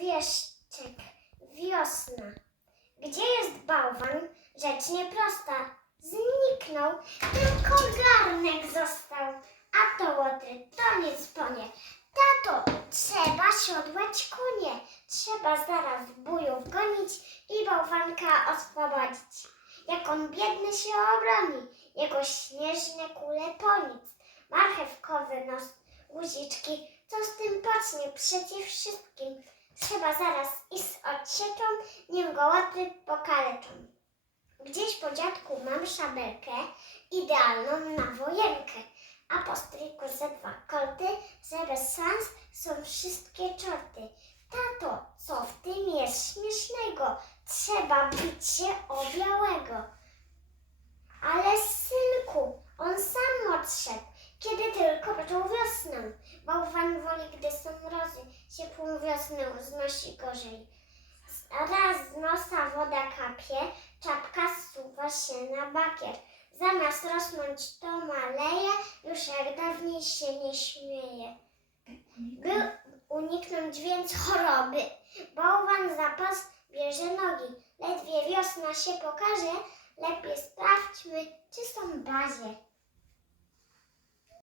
wieszczek, wiosna. Gdzie jest bałwan? Rzecz nieprosta. Zniknął, tylko garnek został. A to łotry, to nic ponie. Tato, trzeba siodłać konie. Trzeba zaraz bujów gonić i bałwanka oswobodzić. Jak on biedny się obroni, jego śnieżne kule po nic. Marchewkowy nos, guziczki, co z tym pocznie przeciw wszystkim. Trzeba zaraz iść z odsieczą, nim go pokaleczą. Gdzieś po dziadku mam szabelkę, idealną na wojenkę. A po stryku ze dwa kolty, że bez szans są wszystkie czorty. Tato, co w tym jest śmiesznego? Trzeba bić się o białego. Ale synku, on sam odszedł, kiedy tylko począł wiosnę. Bałwan woli, gdy są ciepłą wiosnę znosi gorzej. Raz z nosa woda kapie, czapka zsuwa się na bakier. Zamiast rosnąć to maleje, już jak dawniej się nie śmieje. By uniknąć więc choroby, bałwan zapas bierze nogi. Ledwie wiosna się pokaże, lepiej sprawdźmy, czy są bazie.